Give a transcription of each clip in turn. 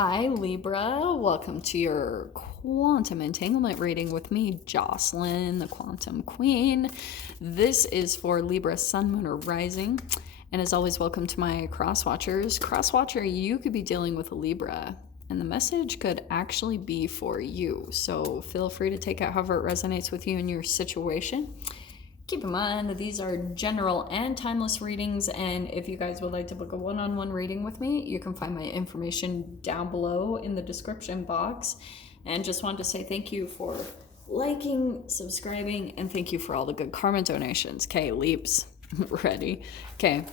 Hi, Libra. Welcome to your quantum entanglement reading with me, Jocelyn, the quantum queen. This is for Libra, sun, moon, or rising. And as always, welcome to my cross watchers. Cross watcher, you could be dealing with a Libra, and the message could actually be for you. So feel free to take it however it resonates with you in your situation. Keep in mind that these are general and timeless readings, and if you guys would like to book a one-on-one reading with me, you can find my information down below in the description box. And just wanted to say thank you for liking, subscribing, and thank you for all the good karma donations. Okay, leaps. Ready? Okay.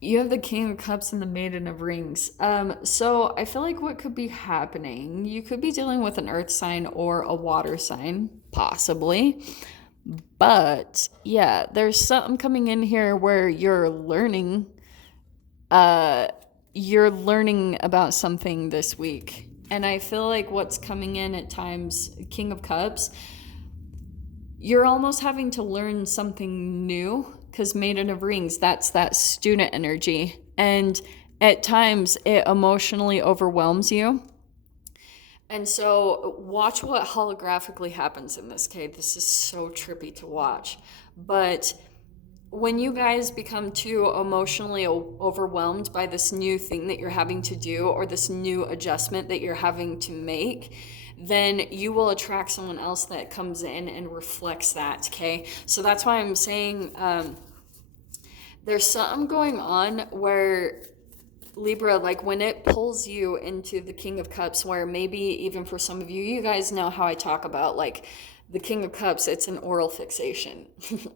You have the King of Cups and the Maiden of Rings. So I feel like what could be happening, you could be dealing with an earth sign or a water sign, possibly. But yeah, there's something coming in here where you're learning about something this week. And I feel like what's coming in at times, King of Cups, you're almost having to learn something new, because Maiden of Rings, that's that student energy. And at times it emotionally overwhelms you. And so watch what holographically happens in this case. This is so trippy to watch. But when you guys become too emotionally overwhelmed by this new thing that you're having to do, or this new adjustment that you're having to make, then you will attract someone else that comes in and reflects that, okay? So that's why I'm saying there's something going on where Libra, like when it pulls you into the King of Cups, where maybe even for some of you, you guys know how I talk about like the King of Cups, it's an oral fixation.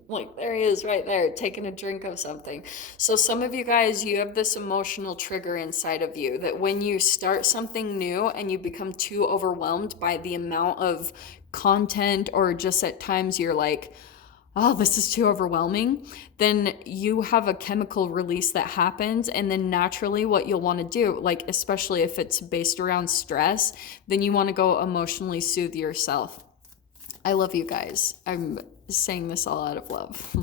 Like there he is right there, taking a drink of something. So some of you guys, you have this emotional trigger inside of you that when you start something new and you become too overwhelmed by the amount of content, or just at times you're like, oh, this is too overwhelming, then you have a chemical release that happens. And then naturally what you'll want to do, like especially if it's based around stress, then you want to go emotionally soothe yourself. I love you guys. I'm saying this all out of love.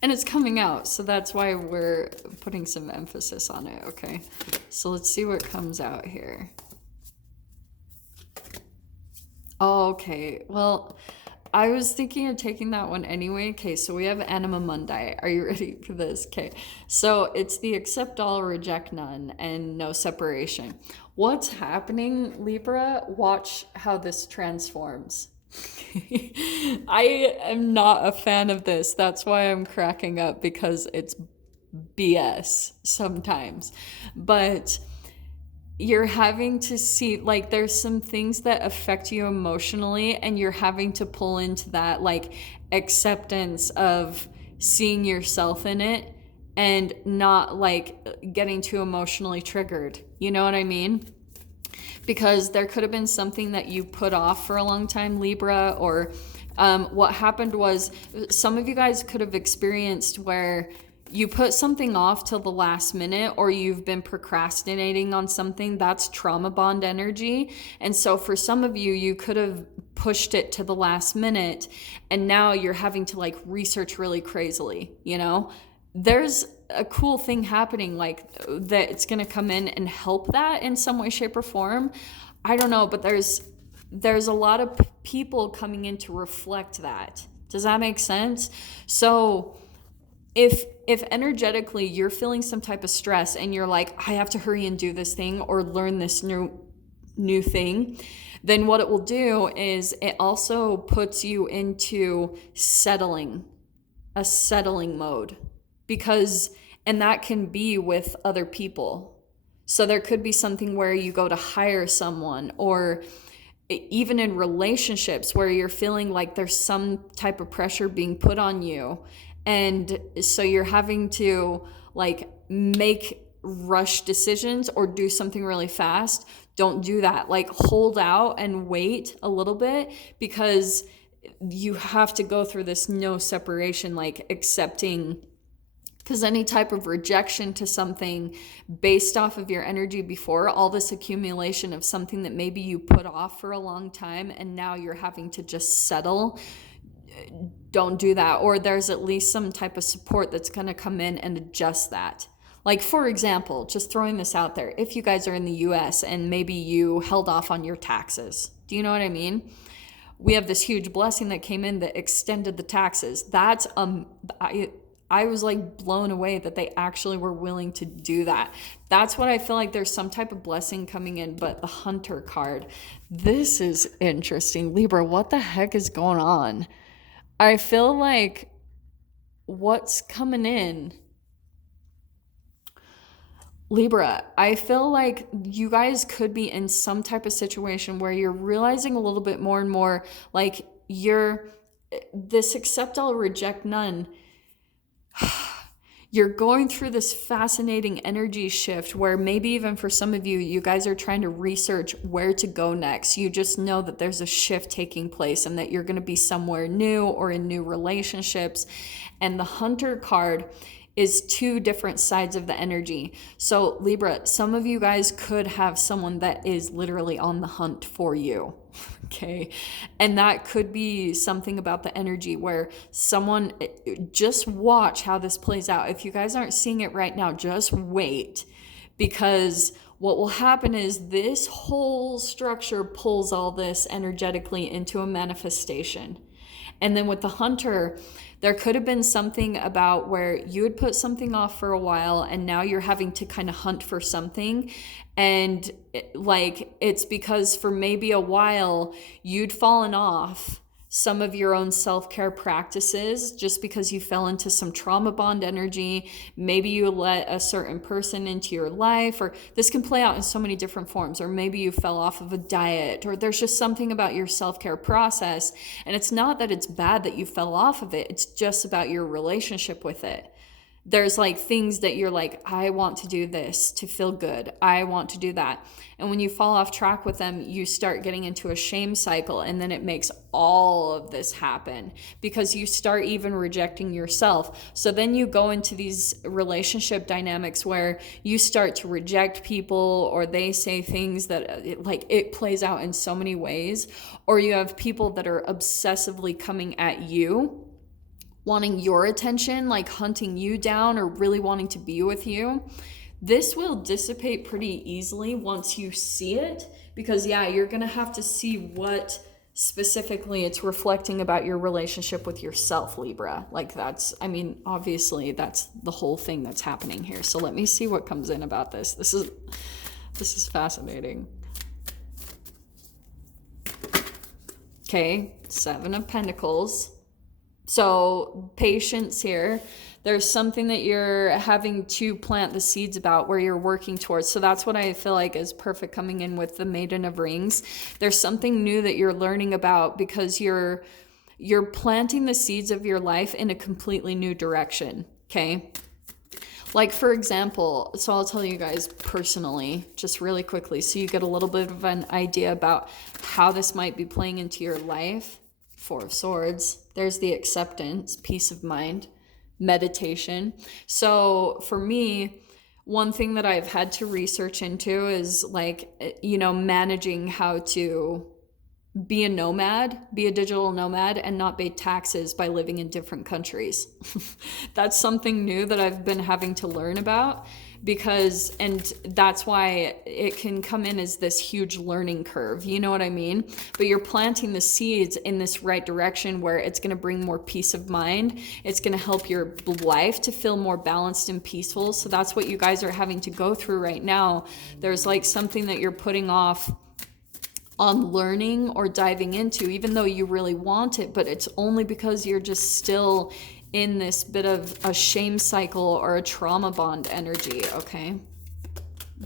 And it's coming out, so that's why we're putting some emphasis on it, okay? So let's see what comes out here. Okay, well, I was thinking of taking that one anyway. Okay, so we have Anima Mundi. Are you ready for this? Okay, so it's the accept all, reject none, and no separation. What's happening, Libra? Watch how this transforms. I am not a fan of this. That's why I'm cracking up, because it's BS sometimes. But you're having to see, like, there's some things that affect you emotionally, and you're having to pull into that, like, acceptance of seeing yourself in it and not, like, getting too emotionally triggered. You know what I mean? Because there could have been something that you put off for a long time, Libra, or what happened was some of you guys could have experienced where you put something off till the last minute, or you've been procrastinating on something. That's trauma bond energy. And so for some of you, you could have pushed it to the last minute, and now you're having to like research really crazily, you know? There's a cool thing happening, like that it's going to come in and help that in some way, shape, or form. I don't know, but there's a lot of people coming in to reflect that. Does that make sense? So if energetically you're feeling some type of stress and you're like, I have to hurry and do this thing or learn this new thing, then what it will do is it also puts you into a settling mode, because, and that can be with other people. So there could be something where you go to hire someone, or even in relationships where you're feeling like there's some type of pressure being put on you. And so you're having to like make rush decisions or do something really fast. Don't do that. Like hold out and wait a little bit, because you have to go through this no separation, like accepting, because any type of rejection to something based off of your energy before, all this accumulation of something that maybe you put off for a long time and now you're having to just settle, don't do that. Or there's at least some type of support that's going to come in and adjust that. Like, for example, just throwing this out there, if you guys are in the US and maybe you held off on your taxes, do you know what I mean? We have this huge blessing that came in that extended the taxes. I was like blown away that they actually were willing to do that. That's what I feel like there's some type of blessing coming in. But the Hunter card, this is interesting. Libra, what the heck is going on? I feel like what's coming in, Libra, I feel like you guys could be in some type of situation where you're realizing a little bit more and more, like this accept all, reject none. You're going through this fascinating energy shift where maybe even for some of you, you guys are trying to research where to go next. You just know that there's a shift taking place and that you're going to be somewhere new or in new relationships. And the Hunter card is two different sides of the energy. So Libra, some of you guys could have someone that is literally on the hunt for you. Okay. And that could be something about the energy where someone, just watch how this plays out. If you guys aren't seeing it right now, just wait, because what will happen is this whole structure pulls all this energetically into a manifestation. And then with the Hunter, there could have been something about where you had put something off for a while and now you're having to kind of hunt for something. And like, it's because for maybe a while you'd fallen off some of your own self-care practices just because you fell into some trauma bond energy. Maybe you let a certain person into your life, or this can play out in so many different forms, or maybe you fell off of a diet, or there's just something about your self-care process. And it's not that it's bad that you fell off of it. It's just about your relationship with it. There's like things that you're like, I want to do this to feel good. I want to do that. And when you fall off track with them, you start getting into a shame cycle. And then it makes all of this happen because you start even rejecting yourself. So then you go into these relationship dynamics where you start to reject people, or they say things that it plays out in so many ways. Or you have people that are obsessively coming at you, wanting your attention, like hunting you down or really wanting to be with you. This will dissipate pretty easily once you see it, because you're going to have to see what specifically it's reflecting about your relationship with yourself, Libra. Like obviously that's the whole thing that's happening here. So let me see what comes in about this. This is fascinating. Okay, 7 of Pentacles. So patience here. There's something that you're having to plant the seeds about, where you're working towards. So that's what I feel like is perfect coming in with the Maiden of Rings. There's something new that you're learning about because you're planting the seeds of your life in a completely new direction. Okay. Like, for example, so I'll tell you guys personally, just really quickly, so you get a little bit of an idea about how this might be playing into your life. 4 of Swords. There's the acceptance, peace of mind, meditation. So for me, one thing that I've had to research into is managing how to be a nomad, be a digital nomad, and not pay taxes by living in different countries. That's something new that I've been having to learn about, and that's why it can come in as this huge learning curve. You know what I mean? But you're planting the seeds in this right direction where it's going to bring more peace of mind. It's going to help your life to feel more balanced and peaceful. So that's what you guys are having to go through right now. There's like something that you're putting off on learning or diving into, even though you really want it, but it's only because you're just still in this bit of a shame cycle or a trauma bond energy. Okay,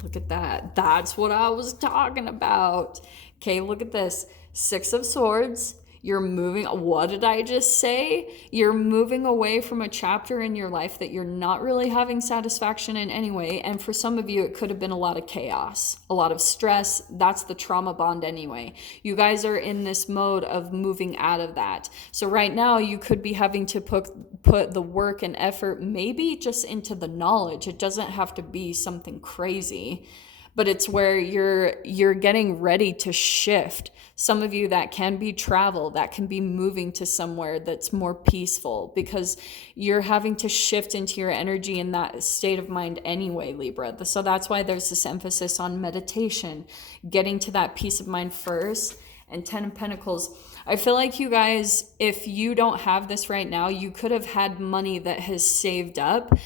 look at that. That's what I was talking about. Okay, look at this. 6 of Swords. You're moving, what did I just say? You're moving away from a chapter in your life that you're not really having satisfaction in anyway. And for some of you, it could have been a lot of chaos, a lot of stress. That's the trauma bond anyway. You guys are in this mode of moving out of that. So right now you could be having to put the work and effort maybe just into the knowledge. It doesn't have to be something crazy. but it's where you're getting ready to shift. Some of you, that can be travel, that can be moving to somewhere that's more peaceful, because you're having to shift into your energy in that state of mind anyway, Libra. So that's why there's this emphasis on meditation, getting to that peace of mind first. And 10 of Pentacles, I feel like you guys, if you don't have this right now, you could have had money that has saved up,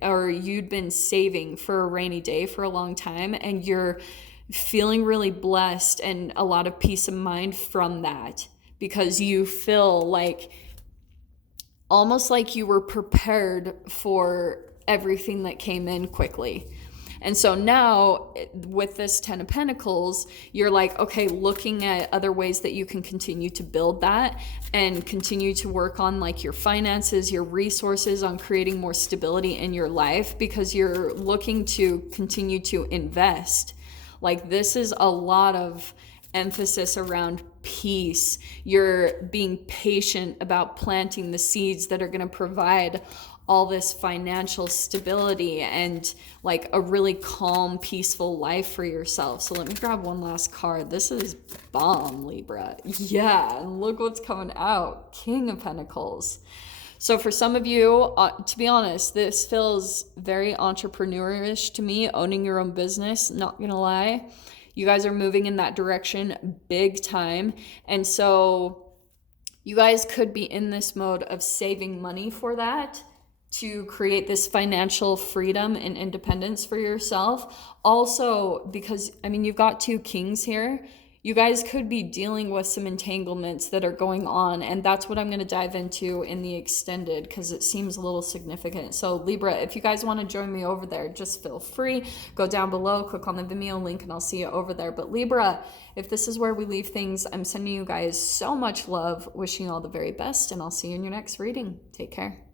or you'd been saving for a rainy day for a long time, and you're feeling really blessed and a lot of peace of mind from that, because you feel like almost like you were prepared for everything that came in quickly. And so now with this 10 of Pentacles, you're like, okay, looking at other ways that you can continue to build that and continue to work on like your finances, your resources, on creating more stability in your life, because you're looking to continue to invest. Like, this is a lot of emphasis around peace. You're being patient about planting the seeds that are going to provide all this financial stability and like a really calm, peaceful life for yourself. So let me grab one last card. This is bomb, Libra. Yeah, and look what's coming out. King of Pentacles. So for some of you, to be honest, this feels very entrepreneurish to me, owning your own business, not gonna lie. You guys are moving in that direction big time. And so you guys could be in this mode of saving money for that, to create this financial freedom and independence for yourself. Also, because, I mean, you've got 2 kings here. You guys could be dealing with some entanglements that are going on, and that's what I'm going to dive into in the extended, because it seems a little significant. So Libra, if you guys want to join me over there, just feel free. Go down below, click on the Vimeo link, and I'll see you over there. But Libra, if this is where we leave things, I'm sending you guys so much love, wishing you all the very best, and I'll see you in your next reading. Take care.